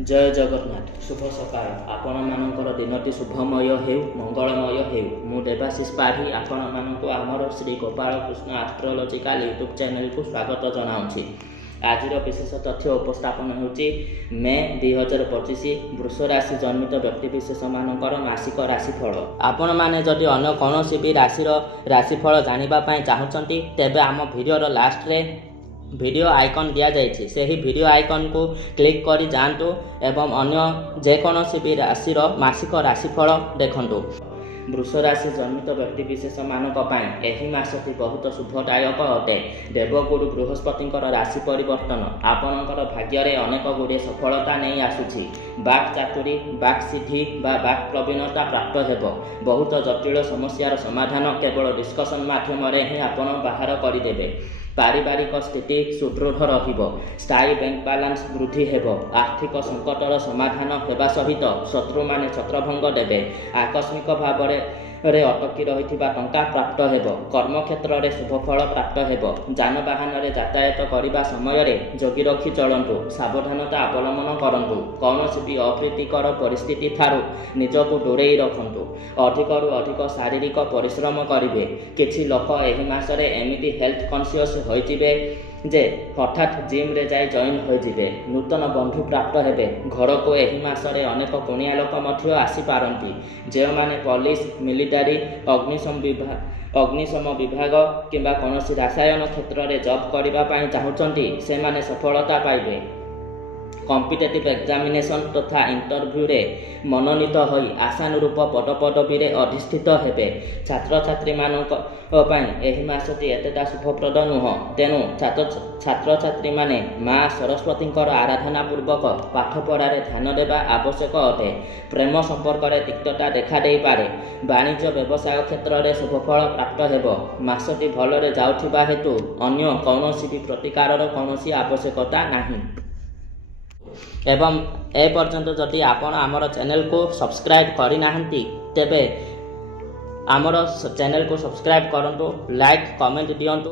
जय जगन्नाथ शुभ सकाळ आपण मानकर दिनटी शुभमय हेउ मंगलमय हेउ मु देवाशीष पाढ़ी आपण मानक आमर Shri Gopal Krishna astrological YouTube channel को स्वागत जनाऊँगी। आज विशेष तथ्य उपस्थापन होची मे 2025 वृष राशि जन्मित व्यक्तिविशेष मानकर मासिक राशिफल। आपण माने जदि अन्य कौनसी भी राशिफल जानिबा पई चाहुचंती तेबे आम वीडियोर लास्ट रे वीडियो आइकन दिया जाइए से ही वीडियो आइकन को क्लिक कर जातु एवं अन्य जेकोसी भी राशि मासिक राशिफल देखु। वृष राशि जन्मित व्यक्तिविशेष मानक एही मासटी बहुत शुभदायक अटे। देवगुरु बृहस्पति राशि परिवर्तन आपणकर भाग्य रे अनेक गुड़े सफलता नहीं आसुछि। बाक चातुरी बाक सिद्धि बाक प्रवीणता प्राप्त हेबो। बहुत जटिल समस्यार समाधान केवल डिस्कसन माध्यम ही आपण बाहर करदेवे। पारिवारिक स्थिति सुदृढ़ रहिबो। स्थायी बैंक बैलेंस वृद्धि हेबो। आर्थिक संकटर समाधान हेबा सहित शत्रु माने छत्रभंग देबे। आकस्मिक भाव रे अटकी रहिथिबा टंका प्राप्त हेबो। कर्म क्षेत्र रे शुभफल प्राप्त हेबो। जानवाहन रे यातायात करिबा समय रे जोगी रखी चलंतु। सावधानता अवलंबन करंतु। कौनसी भी अप्रीतिकर परिस्थिति थारु निजको दूरेई रखंतु। अधिकरु अधिक शारीरिक परिश्रम करिवे। किछि लोक एही मासरे एमिति हेल्थ कॉन्शियस होइजिबे जे हठात जिम रे जाय जॉइन होइजिबे। नूतन बंधु प्राप्त हेबे। घर को एही मासरे अनेक कुणिया लोक मध्य आसी पारंती। जे माने पुलिस मिलिटारी अग्निशम विभाग किंबा कौनसी रसायन क्षेत्र में जॉब करबा पई चाहुचंती से माने सफलता पाइबे। कॉम्पिटिटिव एग्जामिनेशन तथा इंटरव्यू रे मनोनीत होई आशानुरूप पदपदवी रे अधिष्ठित हेबे। छात्र छात्री मानक पई एही मासटी एतेटा शुभप्रद नुह। तेनु छात्र छात्री माने माँ सरस्वती आराधना पूर्वक पाठ पढ़ारे ध्यान देवा आवश्यक अटे। प्रेम संपर्क रे तिक्तता देखा दे पारे। वाणिज्य व्यवसाय क्षेत्र में शुभफल प्राप्त हेबो। मासटी भलरे जाउथिबा हेतु अन्य कौनसी भी प्रतिकारर कौनसी आवश्यकता नाही। एवं ए पर्यंत जदि आपण आमर चैनल को सब्सक्राइब करि नाहंती तेबे आमर चैनल को सब्सक्राइब करंतु। Like comment दियंतु।